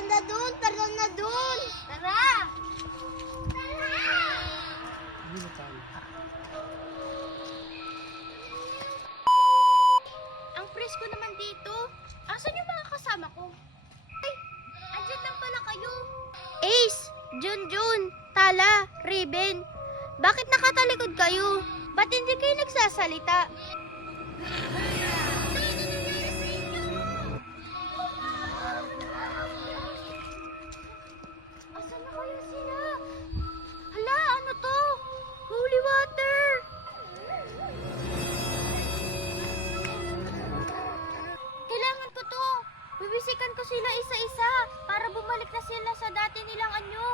Meron na dun. Tara! Ang presko naman dito. Asan yung mga kasama ko? Ay, andyan lang pala kayo. Ace, Junjun, Tala, Raven. Bakit nakatalikod kayo? Ba't hindi kayo nagsasalita? Asan na kaya sila? Hala, ano to? Holy water! Kailangan ko to. Bibisikan ko sila isa-isa para bumalik na sila sa dati nilang anyo.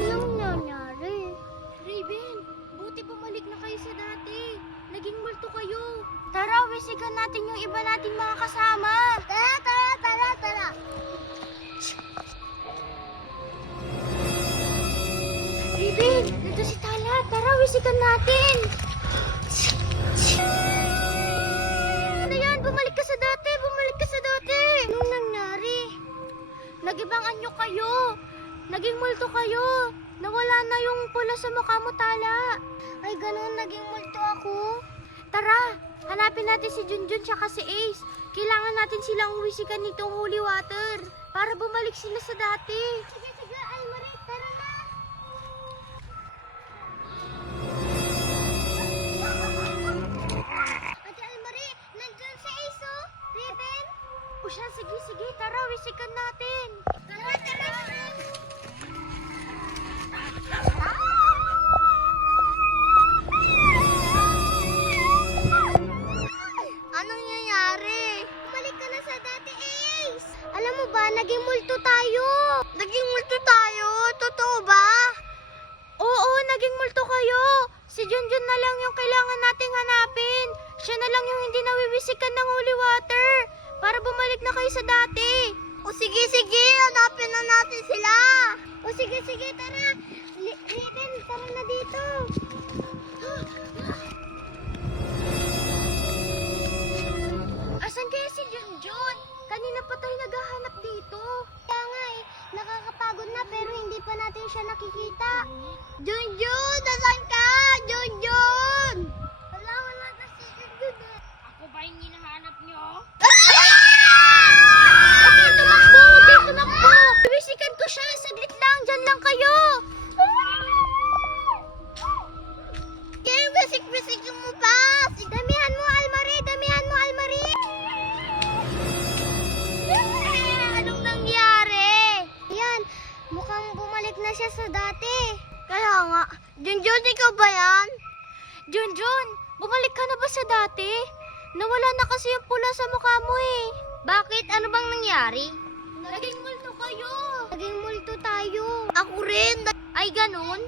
Anong nangyari? Raven, buti bumalik na kayo sa dati. Naging multo kayo. Tara, wisikan natin yung iba nating mga kasama. Tara. Raven, nandito si Tala. Tara, wisikan natin. Ano yan? Bumalik ka sa dati. Anong nangyari? Nag-ibang anyo kayo. Naging multo kayo. Nawala na yung pula sa mukha mo, Tala. Ay, ganun. Naging multo ako. Tara, hanapin natin si Junjun tsaka si Ace. Kailangan natin silang wisikan nitong holy water para bumalik sila sa dati. Sige, Almarie. Tara na. Ate Almarie, nandun si Ace, oh. Raven? O siya, sige. Tara, wisikan natin. Tara. Anong nangyari? Bumalik ka na sa dati, Ace. Alam mo ba, naging multo tayo. Totoo ba? Oo, naging multo kayo. Si Junjun na lang yung kailangan nating hanapin. Siya na lang yung hindi nawiwisikan ng holy water para bumalik na kayo sa dati. O sige, hanapin na natin sila. O sige, tara. Raven, tara na dito. Asan kaya si Junjun? Kanina pa tayo naghahanap dito. Kaya nga nakakapagod na pero hindi pa natin siya nakikita. Junjun, nasan ka? Junjun! Wala na si Junjun eh. Ako ba yung hinahanap nyo? Huwag kayong tumakbo! Bibisikan ko siya. Saglit lang. Diyan lang kayo. Kaya bisik-bisik mo pa. Damihan mo, Almarie. Anong nangyari? Yan. Mukhang bumalik na siya sa dati. Kaya nga. Junjun, ikaw ba yan? Junjun, bumalik ka na ba sa dati? Nawala na kasi yung pula sa mukha mo eh. Bakit? Ano bang nangyari? Naging multo kayo. Naging multo tayo. Ako rin. Ay, ganun?